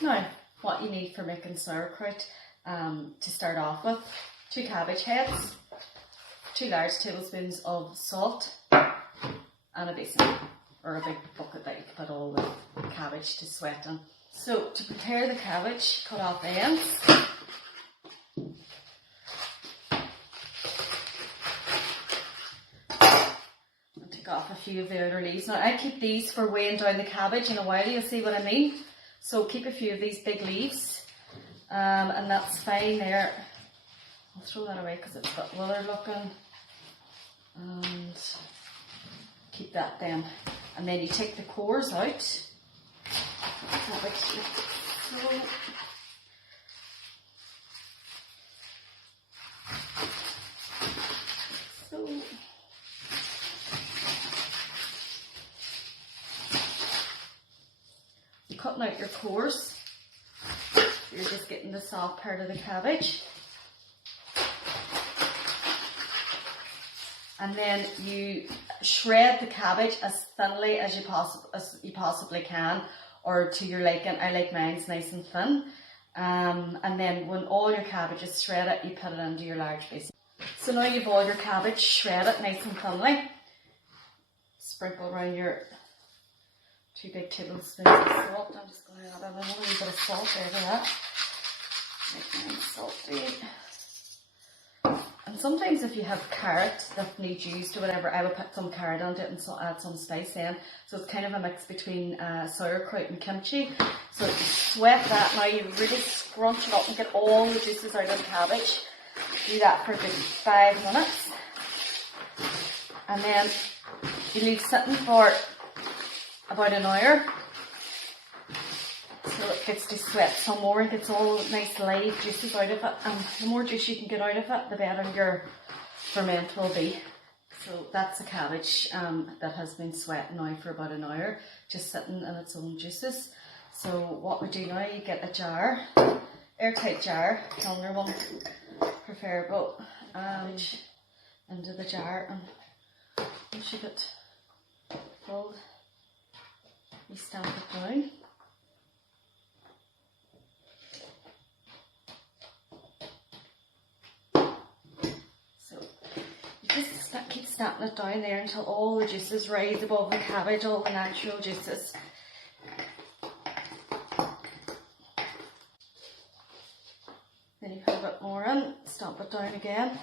Now, what you need for making sauerkraut to start off with: 2 cabbage heads, 2 large tablespoons of salt, and a basin or a big bucket that you can put all the cabbage to sweat in. So to prepare the cabbage, cut off the ends. And take off a few of the outer leaves. Now I keep these for weighing down the cabbage in a while, you'll see what I mean. So keep a few of these big leaves, and that's fine there. I'll throw that away because it's got withered looking, and keep that then. And then you take the cores out. So you're cutting out your cores. You're just getting the soft part of the cabbage. And then you shred the cabbage as thinly as you possibly can, or to your liking. I like mine nice and thin. And then when all your cabbage is shredded, you put it into your large basin. So now you've all your cabbage shredded nice and thinly. Sprinkle around your 2 big tablespoons of salt. I'm just going to add a little bit of salt over that. Make mine salty. And sometimes if you have carrot that needs used or whatever, I would put some carrot on it and add some spice in. So it's kind of a mix between sauerkraut and kimchi. So you sweat that. Now you really scrunch it up and get all the juices out of the cabbage. Do that for about 5 minutes. And then you leave sitting for about an hour. So it gets to sweat some more and gets all nice live juices out of it, and the more juice you can get out of it, the better your ferment will be. So that's the cabbage that has been sweating now for about an hour, just sitting in its own juices. So what we do now, you get a jar, airtight jar, longer one preferable, into the jar, and once you get filled, you stamp it down. Keep stamping it down there until all the juices rise above the cabbage, all the natural juices. Then you put a bit more in, stamp it down again.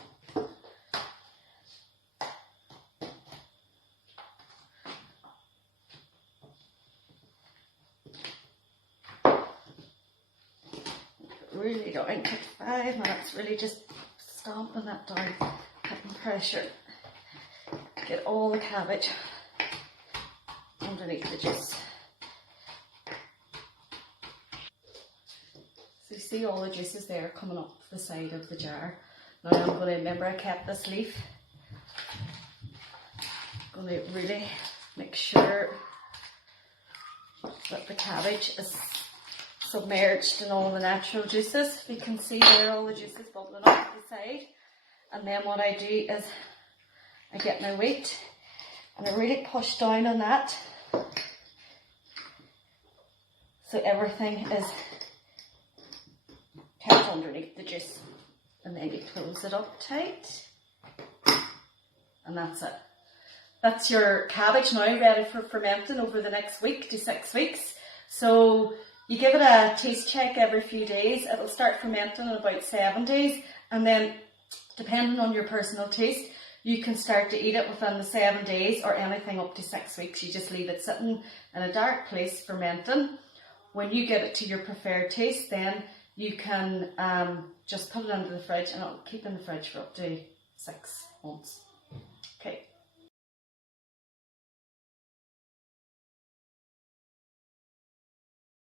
Really down, take 5 minutes, really just stamping that down, putting pressure. Get all the cabbage underneath the juice. So you see all the juices there coming up the side of the jar. Now I'm going to, remember I kept this leaf. I'm going to really make sure that the cabbage is submerged in all the natural juices. You can see there all the juices bubbling up the side. And then what I do is I get my weight and I really push down on that so everything is kept underneath the juice, and then you close it up tight, and that's it. That's your cabbage now ready for fermenting over the next week to 6 weeks. So you give it a taste check every few days. It'll start fermenting in about 7 days, and then depending on your personal taste, you can start to eat it within the 7 days or anything up to 6 weeks. You just leave it sitting in a dark place fermenting. When you get it to your preferred taste, then you can just put it into the fridge, and it'll keep in the fridge for up to 6 months. Okay.